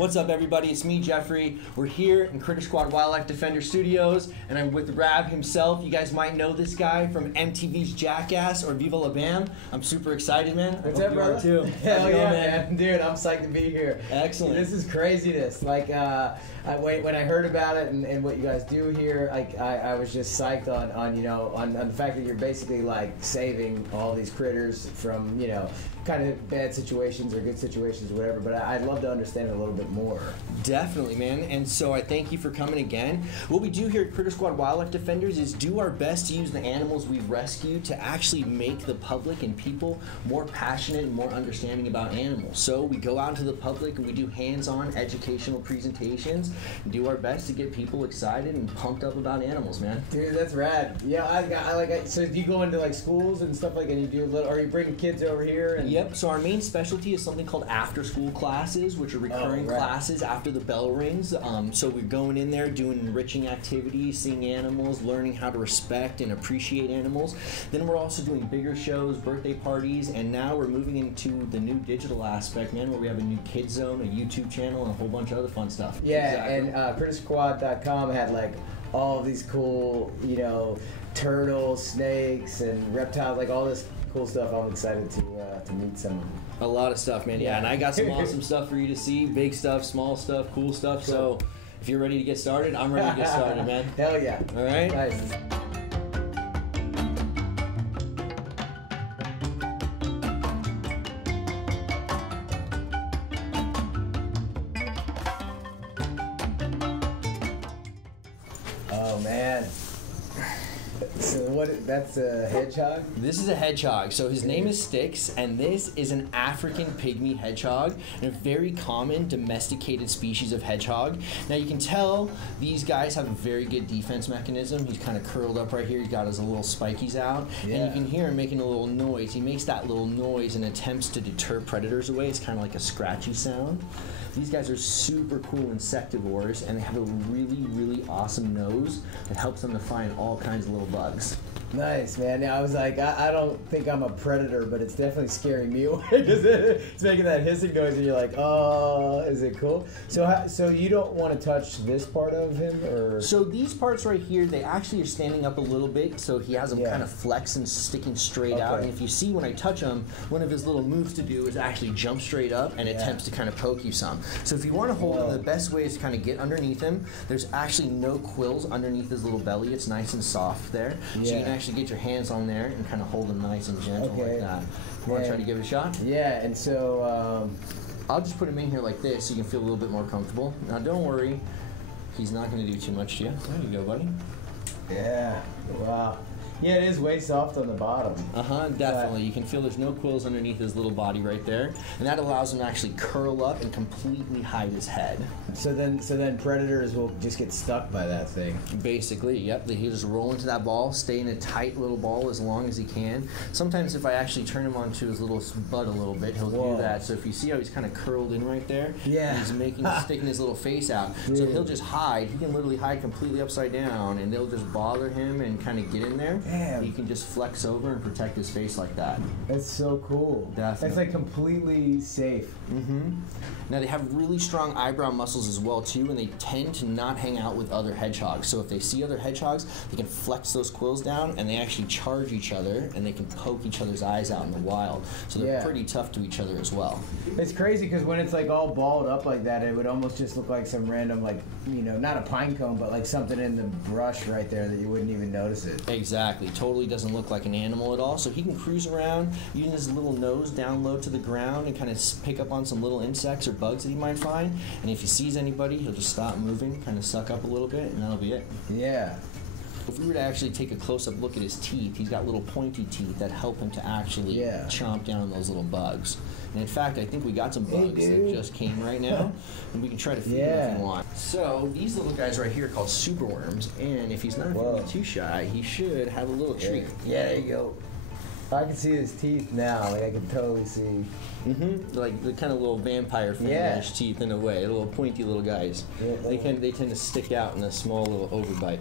What's up, everybody? It's me, Geoffrey. We're here in Critter Squad Wildlife Defender Studios, and I'm with Raab himself. You guys might know this guy from MTV's Jackass or Viva La Bam. I'm super excited, man. What's up, brother? Too. Hell yeah, man. Dude, I'm psyched to be here. Excellent. This is craziness. Like, when I heard about it and what you guys do here, I was just psyched on the fact that you're basically like saving all these critters from, kind of bad situations or good situations or whatever, but I'd love to understand it a little bit more. Definitely, man. And so I thank you for coming again. What we do here at Critter Squad Wildlife Defenders is do our best to use the animals we rescue to actually make the public and people more passionate and more understanding about animals. So we go out into the public and we do hands-on educational presentations and do our best to get people excited and pumped up about animals, man. Dude, that's rad. Yeah, so do you go into like schools and stuff and you do or you bring kids over here? And Yep, so our main specialty is something called after-school classes, which are recurring classes after the bell rings. So we're going in there, doing enriching activities, seeing animals, learning how to respect and appreciate animals. Then we're also doing bigger shows, birthday parties, and now we're moving into the new digital aspect, man, where we have a new kids zone, a YouTube channel, and a whole bunch of other fun stuff. Yeah, exactly. And CritterSquad.com had like all of these cool, turtles, snakes, and reptiles, like all this cool stuff. I'm excited to meet some of them. A lot of stuff, man. Yeah, and I got some awesome stuff for you to see. Big stuff, small stuff, cool stuff. Cool. So if you're ready to get started, I'm ready to get started, man. Hell yeah. All right? Nice. Oh, man. So that's a hedgehog? This is a hedgehog. So his name is Styx, and this is an African Pygmy Hedgehog, and a very common domesticated species of hedgehog. Now you can tell these guys have a very good defense mechanism. He's kind of curled up right here. He's got his little spikies out, and you can hear him making a little noise. He makes that little noise and attempts to deter predators away. It's kind of like a scratchy sound. These guys are super cool insectivores, and they have a really, really awesome nose that helps them to find all kinds of little bugs. Nice, man. Yeah, I was like, I don't think I'm a predator, but it's definitely scaring me away because it's making that hissing noise, and you're like, oh, is it cool? So you don't want to touch this part of him, or? So these parts right here, they actually are standing up a little bit, so he has them kind of flex and sticking straight out. And if you see when I touch him, one of his little moves to do is actually jump straight up and attempts to kind of poke you some. So if you want to hold him, the best way is to kind of get underneath him. There's actually no quills underneath his little belly. It's nice and soft there. So you can actually get your hands on there and kind of hold them nice and gentle like that. You want to try to give it a shot? Yeah, and so I'll just put him in here like this so you can feel a little bit more comfortable. Now don't worry, he's not going to do too much to you. There you go, buddy. Yeah, wow. Yeah, it is way soft on the bottom. Definitely. You can feel there's no quills underneath his little body right there, and that allows him to actually curl up and completely hide his head. So then predators will just get stuck by that thing. Basically, yep. He'll just roll into that ball, stay in a tight little ball as long as he can. Sometimes if I actually turn him onto his little butt a little bit, he'll do that. So if you see how he's kind of curled in right there, he's sticking his little face out. So he'll just hide. He can literally hide completely upside down, and they'll just bother him and kind of get in there. Damn. He can just flex over and protect his face like that. That's so cool. Definitely. That's like completely safe. Now they have really strong eyebrow muscles as well too, and they tend to not hang out with other hedgehogs. So if they see other hedgehogs, they can flex those quills down, and they actually charge each other, and they can poke each other's eyes out in the wild. So they're pretty tough to each other as well. It's crazy because when it's like all balled up like that, it would almost just look like some random, like, not a pine cone, but like something in the brush right there that you wouldn't even notice it. Exactly. Totally doesn't look like an animal at all. So he can cruise around using his little nose down low to the ground and kind of pick up on some little insects or bugs that he might find. And if he sees anybody, he'll just stop moving, kind of suck up a little bit, and that'll be it. Yeah. If we were to actually take a close-up look at his teeth, he's got little pointy teeth that help him to actually chomp down on those little bugs. And in fact, I think we got some bugs that just came right now, and we can try to feed him if you want. So these little guys right here are called superworms, and if he's not feeling too shy, he should have a little treat. Yeah, there you go. I can see his teeth now. Like I can totally see. Like the kind of little vampire finger-ish teeth in a way, little pointy little guys. They tend to stick out in a small little overbite.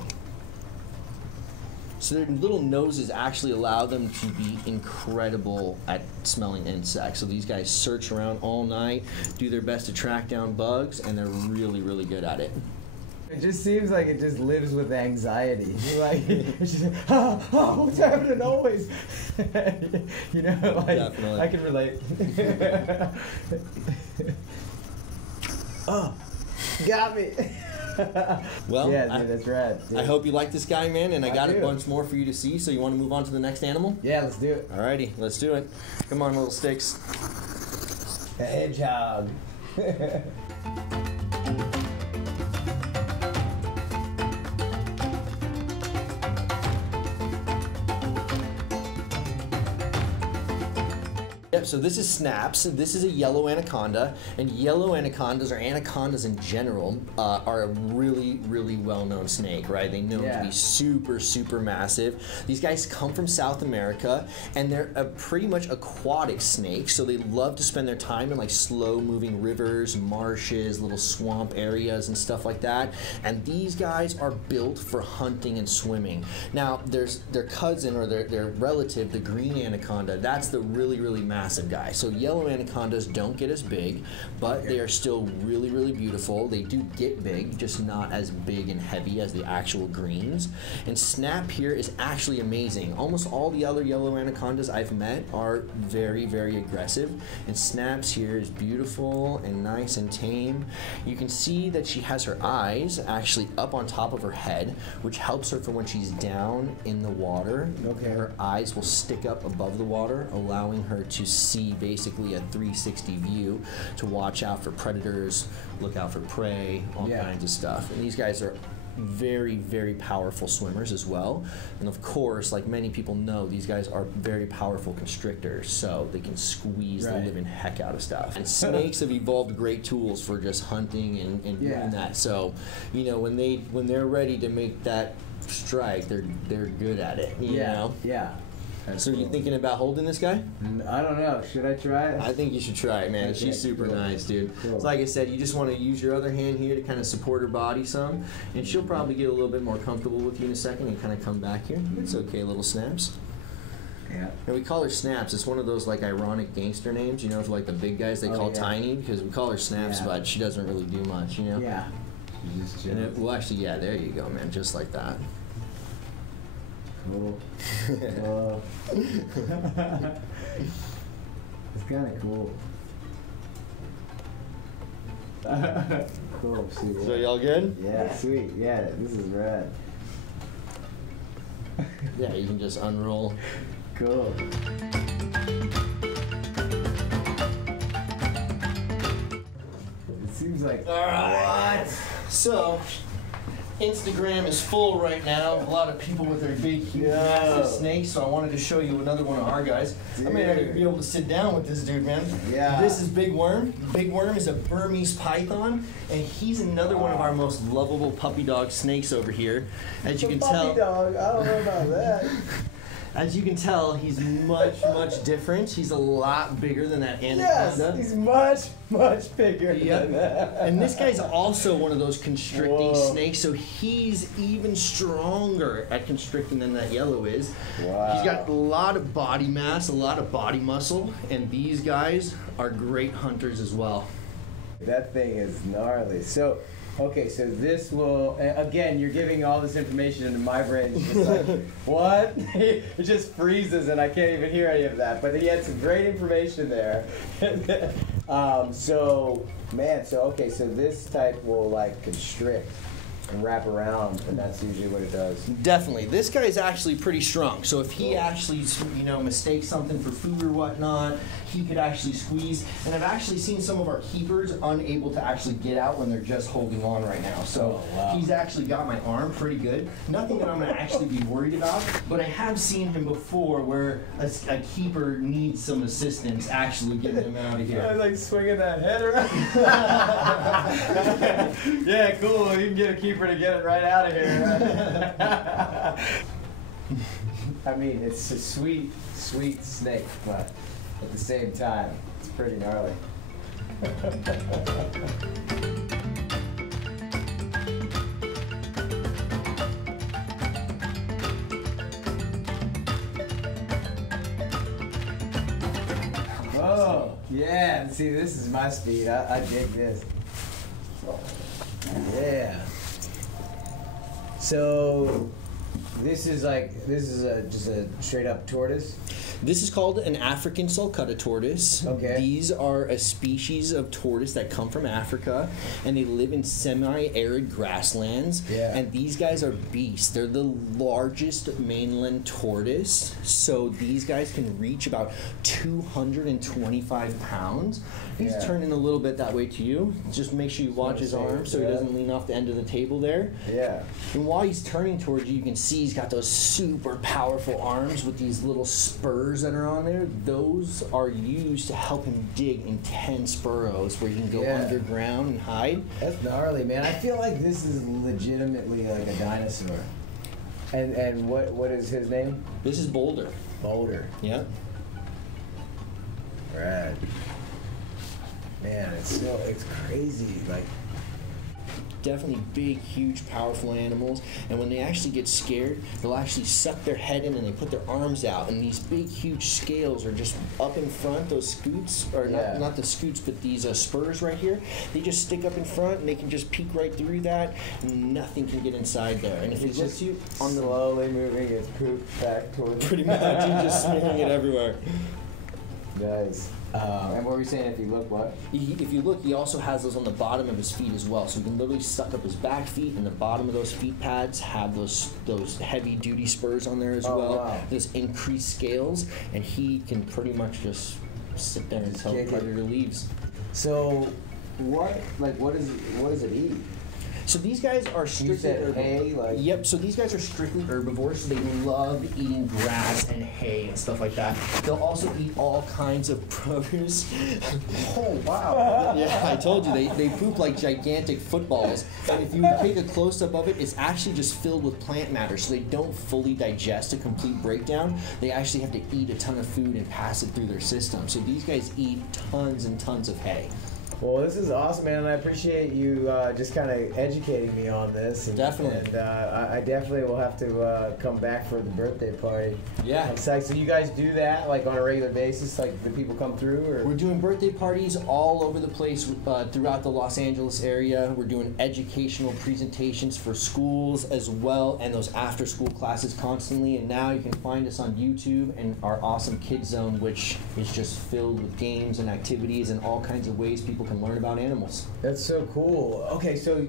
So their little noses actually allow them to be incredible at smelling insects. So these guys search around all night, do their best to track down bugs, and they're really, really good at it. It just seems like it just lives with anxiety. Like, it's just, oh, what's happening always? You know, like, Definitely. I can relate. Oh, got me. Well, yeah, dude, that's rad. I hope you like this guy, man, and I got do. a bunch more for you to see. So you want to move on to the next animal? Yeah, let's do it. Alrighty, let's do it. Come on, little Styx. A hedgehog. Yep, so this is Snaps. This is a yellow anaconda, and yellow anacondas, or anacondas in general, are a really, really well-known snake, right? They know to be super, super massive. These guys come from South America, and they're a pretty much aquatic snake, so they love to spend their time in like slow-moving rivers, marshes, little swamp areas, and stuff like that. And these guys are built for hunting and swimming. Now, there's their cousin or their relative, the green anaconda. That's the really, really massive guy. So yellow anacondas don't get as big, but they are still really, really beautiful. They do get big, just not as big and heavy as the actual greens. And Snap here is actually amazing. Almost all the other yellow anacondas I've met are very, very aggressive, and Snaps here is beautiful and nice and tame. You can see that she has her eyes actually up on top of her head, which helps her for when she's down in the water. Okay. Her eyes will stick up above the water, allowing her to see basically a 360 view to watch out for predators, look out for prey, all kinds of stuff. And these guys are very, very powerful swimmers as well. And of course, like many people know, these guys are very powerful constrictors, so they can squeeze the living heck out of stuff. And snakes have evolved great tools for just hunting and doing that. So, you know, when they're ready to make that strike, they're good at it. You know? Yeah. That's So cool. you thinking about holding this guy? I don't know. Should I try it? I think you should try it, man. Okay, She's super cool. nice, dude. Cool. So like I said, you just want to use your other hand here to kind of support her body some, and she'll probably get a little bit more comfortable with you in a second and kind of come back here. It's okay, little Snaps. Yeah. And we call her Snaps. It's one of those like ironic gangster names, you know, for like the big guys they call Tiny, because we call her Snaps, but she doesn't really do much, you know. Yeah. You just chill. And well, actually, yeah, there you go, man, just like that. Cool. It's kind of cool. Cool. Sweet. So y'all good? Yeah, sweet. Yeah, this is rad. Yeah, you can just unroll. Cool. It seems like. All right. So, Instagram is full right now. A lot of people with their big, huge, massive snakes. So I wanted to show you another one of our guys. I may not even be able to sit down with this dude, man. Yeah. This is Big Worm. Big Worm is a Burmese Python, and he's another one of our most lovable puppy dog snakes over here. As you can tell. Puppy dog. I don't know about that. As you can tell, he's much, much different. He's a lot bigger than that anaconda. Yes, he's much, much bigger than that. And this guy's also one of those constricting snakes, so he's even stronger at constricting than that yellow is. Wow. He's got a lot of body mass, a lot of body muscle, and these guys are great hunters as well. That thing is gnarly. So, okay, so this will, again, you're giving all this information into my brain. It's just like, what? It just freezes and I can't even hear any of that. But he had some great information there. So, man, okay, so this type will like constrict and wrap around, and that's usually what it does. Definitely. This guy is actually pretty strong. So if he actually, you know, mistakes something for food or whatnot, he could actually squeeze. And I've actually seen some of our keepers unable to actually get out when they're just holding on right now. So he's actually got my arm pretty good. Nothing that I'm going to actually be worried about, but I have seen him before where a keeper needs some assistance actually getting him out of here. I was like swinging that head around. Yeah, cool. You can get a keeper to get it right out of here. I mean, it's a sweet, sweet snake, but at the same time, it's pretty gnarly. Yeah, and see, this is my speed. I dig this. Yeah. So, this is just a straight up tortoise. This is called an African Sulcutta Tortoise. Okay. These are a species of tortoise that come from Africa, and they live in semi-arid grasslands. Yeah. And these guys are beasts. They're the largest mainland tortoise. So these guys can reach about 225 pounds. He's Yeah. turning a little bit that way to you. Just make sure you watch his arms so he doesn't lean off the end of the table there. Yeah. And while he's turning towards you, you can see he's got those super powerful arms with these little spurs that are on there. Those are used to help him dig intense burrows where he can go underground and hide. That's gnarly, man. I feel like this is legitimately like a dinosaur. And what is his name? This is Boulder. Boulder. Yeah. Rad. Man, it's crazy. Like, Definitely big, huge, powerful animals. And when they actually get scared, they'll actually suck their head in and they put their arms out. And these big, huge scales are just up in front. Those scoots, or not the scoots, but these spurs right here. They just stick up in front and they can just peek right through that. And nothing can get inside there. And if it looks you on the slowly moving its poop back towards pretty much, you're just smearing it everywhere. Nice. And what were you saying? If you look, what? If you look, he also has those on the bottom of his feet as well. So he can literally suck up his back feet, and the bottom of those feet pads have those heavy-duty spurs on there as well. Wow. Those increased scales, and he can pretty much just sit there until the predator leaves. So, what does it eat? So these guys are strictly hay, Yep. So these guys are strictly herbivores. So they love eating grass and hay and stuff like that. They'll also eat all kinds of produce. Oh wow! Yeah, I told you they poop like gigantic footballs. And if you take a close up of it, it's actually just filled with plant matter. So they don't fully digest a complete breakdown. They actually have to eat a ton of food and pass it through their system. So these guys eat tons and tons of hay. Well, this is awesome, man, and I appreciate you just kind of educating me on this. And, Definitely. And I definitely will have to come back for the birthday party. Yeah. So you guys do that, like, on a regular basis? Like, do people come through? Or? We're doing birthday parties all over the place throughout the Los Angeles area. We're doing educational presentations for schools as well, and those after-school classes constantly. And now you can find us on YouTube and our awesome Kids Zone, which is just filled with games and activities and all kinds of ways people can learn about animals. That's so cool. Okay, so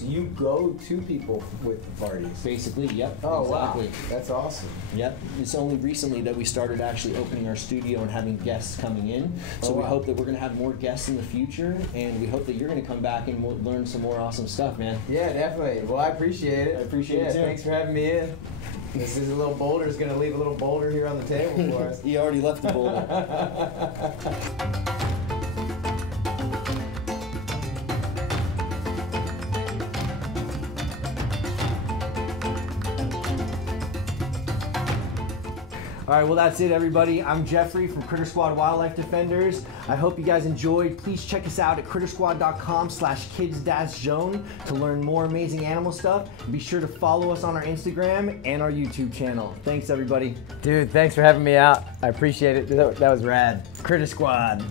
you go to people with the parties. Basically, yep. Oh, exactly. Wow. That's awesome. Yep. It's only recently that we started actually opening our studio and having guests coming in. So we hope that we're going to have more guests in the future, and we hope that you're going to come back and learn some more awesome stuff, man. Yeah, definitely. Well, I appreciate it. I appreciate it too. Thanks for having me in. This is a little boulder. Is going to leave a little boulder here on the table for us. He already left the boulder. All right, well, that's it, everybody. I'm Geoffrey from Critter Squad Wildlife Defenders. I hope you guys enjoyed. Please check us out at crittersquad.com/kids-zone to learn more amazing animal stuff. Be sure to follow us on our Instagram and our YouTube channel. Thanks, everybody. Dude, thanks for having me out. I appreciate it. That was rad. Critter Squad.